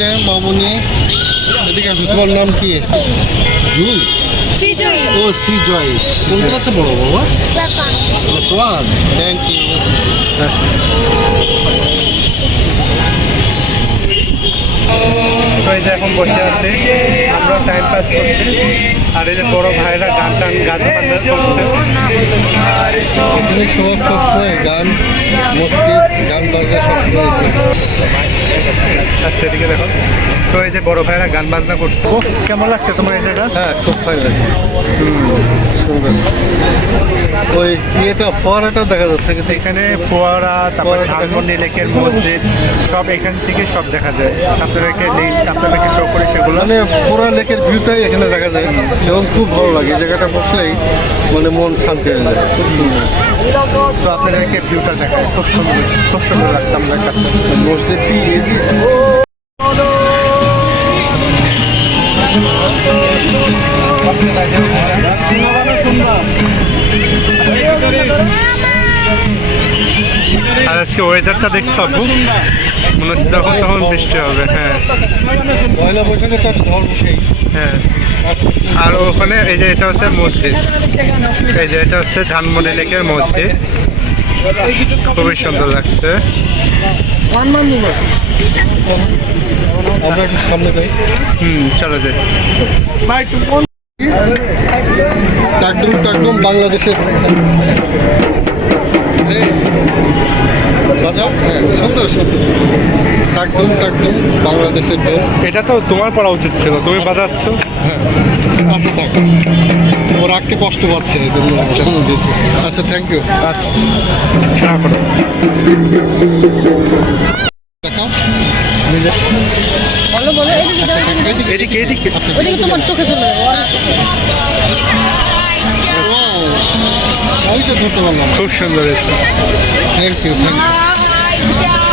যে মামুনি এদিকে আসো তোমার নাম কি? জুই? সৃজয়ী ও সি জয় কোন ক্লাসে পড়ো বাবা? Class one class one thank you তো এই যে এখন বসে আছে আমরা টাইম পাস করছি আর এই যে বড় ভাইরা গান টান গান বাজনা করছে। সব সবসময় গান মস্তি গান বাজনা সবসময়। আচ্ছা এদিকে দেখো। তো এই যে বড় ভাইরা গান বাজনা করছে। কেমন লাগছে তোমার এই জায়গা হ্যাঁ খুব ফাইন লাগে সুন্দর। ওই ইয়েটা ফোয়ারাটা দেখা যাচ্ছে কিন্তু এখানে ফোয়ারা তারপরে ধানমন্ডি লেকের মসজিদ সব এখান থেকে সব দেখা যায়। আপনাদেরকে লিঙ্ক আপনাদেরকে শো করে সেগুলো। মানে পুরা লেকের ভিউটাই এখানে দেখা যায় এবং খুব ভালো লাগে। জায়গাটা বসলেই মানে মন শান্তি হয়ে যায়। খুব সুন্দর। তো আপনাদেরকে ভিউটা দেখায়। খুব সুন্দর খুব সুন্দর লাগছে আমাদের কাছে। মসজিদটি আর আজকে ওয়েদারটা দেখতে পাবো মনে হচ্ছে যখন তখন বৃষ্টি হবে হ্যাঁ। পয়লা বৈশাখে তার ঝড় উঠেই। হ্যাঁ। আর ওখানে এই যে এটা হচ্ছে মসজিদ। এই যে এটা হচ্ছে ধানমন্ডি লেকের মসজিদ। খুবই সুন্দর লাগছে। আমরা একটু সামনে যাই। হুম চলো যাই। টাকডুম টাকডুম বাংলাদেশের। বাজাও? হ্যাঁ সুন্দর সুন্দর। টাকডুম টাকডুম বাংলাদেশের ডোম। এটা তো তোমার পড়া উচিত ছিল তুমি বাজাচ্ছ? হ্যাঁ আচ্ছা থাক। ও রাগকে কষ্ট পাচ্ছে এই জন্য আচ্ছা। থ্যাংক ইউ আচ্ছা করো। দেখাও। বলো বলো এদিকে আচ্ছা, এদিকে এদিকে আচ্ছা তোমার চোখে চলে ওই তো ধরতে পারলাম খুব সুন্দর থ্যাংক ইউ থ্যাংক ইউ